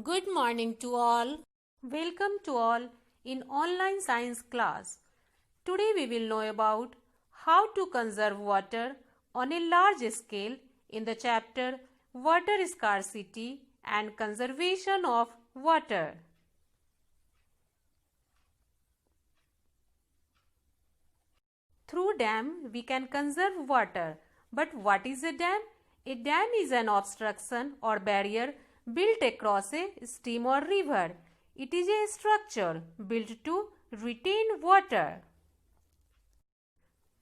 Good morning to all. Welcome to all in online science class. Today we will know about how to conserve water on a large scale in the chapter Water Scarcity and Conservation of Water. Through dam we can conserve water. But what is a dam? A dam is an obstruction or barrier built across a stream or river. It is a structure built to retain water.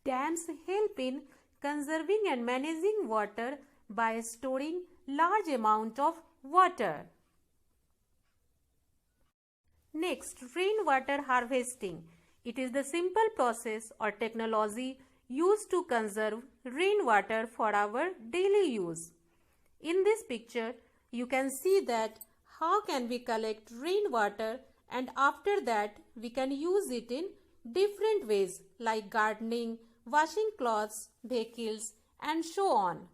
Dams help in conserving and managing water by storing large amount of water. Next, rainwater harvesting. It is the simple process or technology used to conserve rainwater for our daily use. In this picture, you can see that how can we collect rainwater, and after that we can use it in different ways like gardening, washing clothes, vehicles and so on.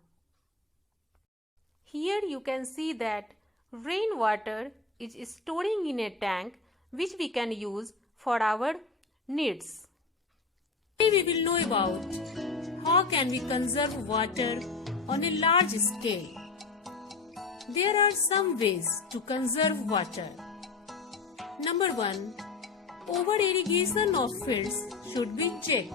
Here you can see that rainwater is storing in a tank which we can use for our needs. Today we will know about how can we conserve water on a large scale. There are some ways to conserve water. Number 1. Over-irrigation of fields should be checked.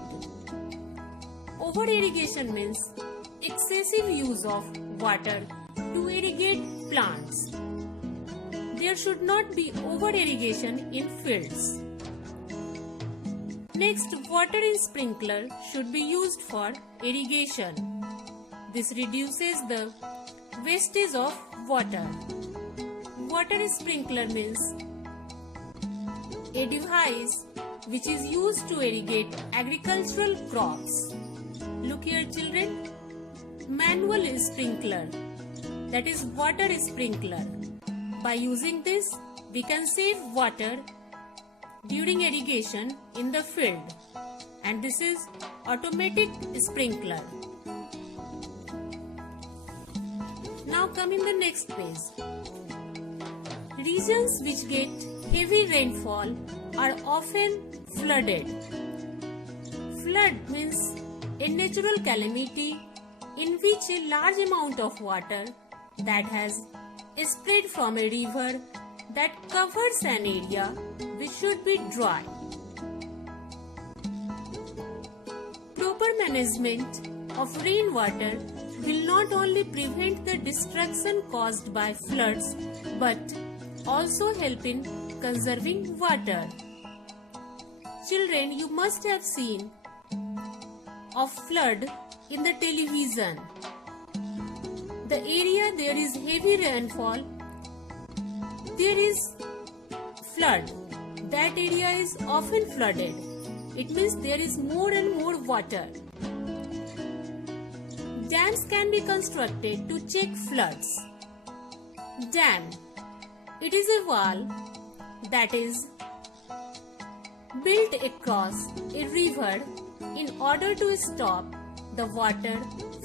Over-irrigation means excessive use of water to irrigate plants. There should not be over-irrigation in fields. Next, water in sprinkler should be used for irrigation. This reduces the wastage of water. Water sprinkler means a device which is used to irrigate agricultural crops. Look here children, manual sprinkler, that is water sprinkler. By using this, we can save water during irrigation in the field, and this is automatic sprinkler. Now come in the next page. Regions which get heavy rainfall are often flooded. Flood means a natural calamity in which a large amount of water that has spread from a river that covers an area which should be dry. Proper management of rainwater will not only prevent the destruction caused by floods but also help in conserving water. Children, you must have seen of flood in the television. The area there is heavy rainfall, there is flood. That area is often flooded. It means there is more and more water. Dams can be constructed to check floods. Dam. It is a wall that is built across a river in order to stop the water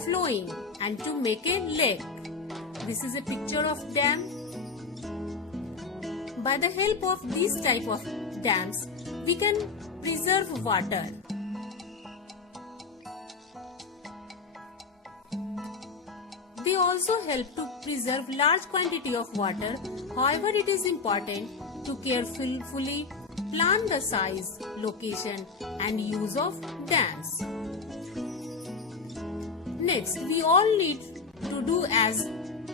flowing and to make a lake. This is a picture of dam. By the help of this type of dams, we can preserve water. They also help to preserve large quantity of water. However, it is important to carefully plan the size, location and use of dams. Next, we all need to do as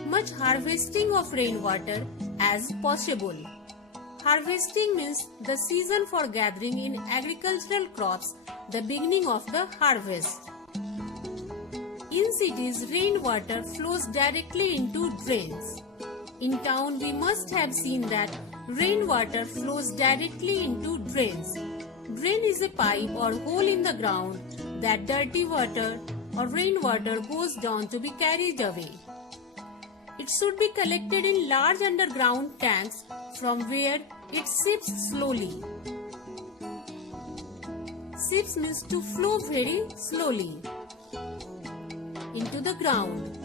much harvesting of rainwater as possible. Harvesting means the season for gathering in agricultural crops, the beginning of the harvest. In cities, rainwater flows directly into drains. In town, we must have seen that rainwater flows directly into drains. Drain is a pipe or hole in the ground that dirty water or rainwater goes down to be carried away. It should be collected in large underground tanks from where it seeps slowly. Seeps means to flow very slowly into the ground.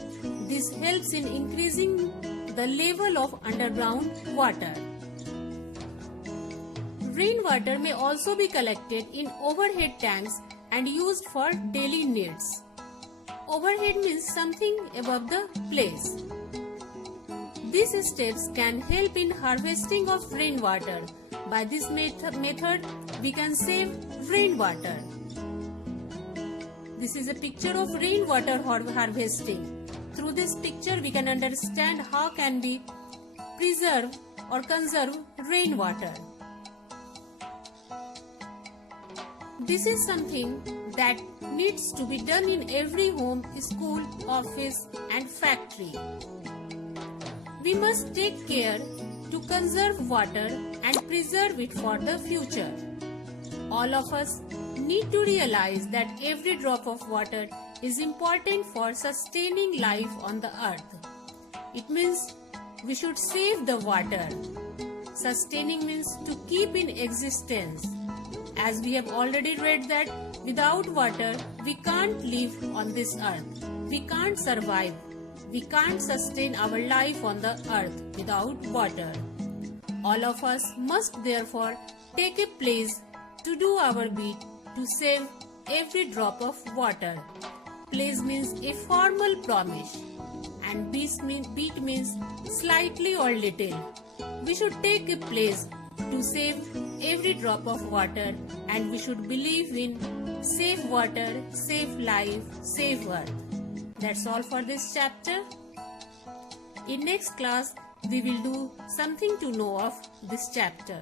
This helps in increasing the level of underground water. Rainwater may also be collected in overhead tanks and used for daily needs. Overhead means something above the place. These steps can help in harvesting of rainwater. By this method, we can save rainwater. This is a picture of rainwater harvesting. Through this picture, we can understand how can we preserve or conserve rainwater. This is something that needs to be done in every home, school, office and factory. We must take care to conserve water and preserve it for the future. All of us need to realize that every drop of water is important for sustaining life on the earth. It means we should save the water. Sustaining means to keep in existence. As we have already read that without water we can't live on this earth. We can't survive. We can't sustain our life on the earth without water. All of us must therefore take a place to do our bit to save every drop of water. Place means a formal promise and bit means slightly or little. We should take a place to save every drop of water and we should believe in save water, save life, save earth. That's all for this chapter. In next class, we will do something to know of this chapter.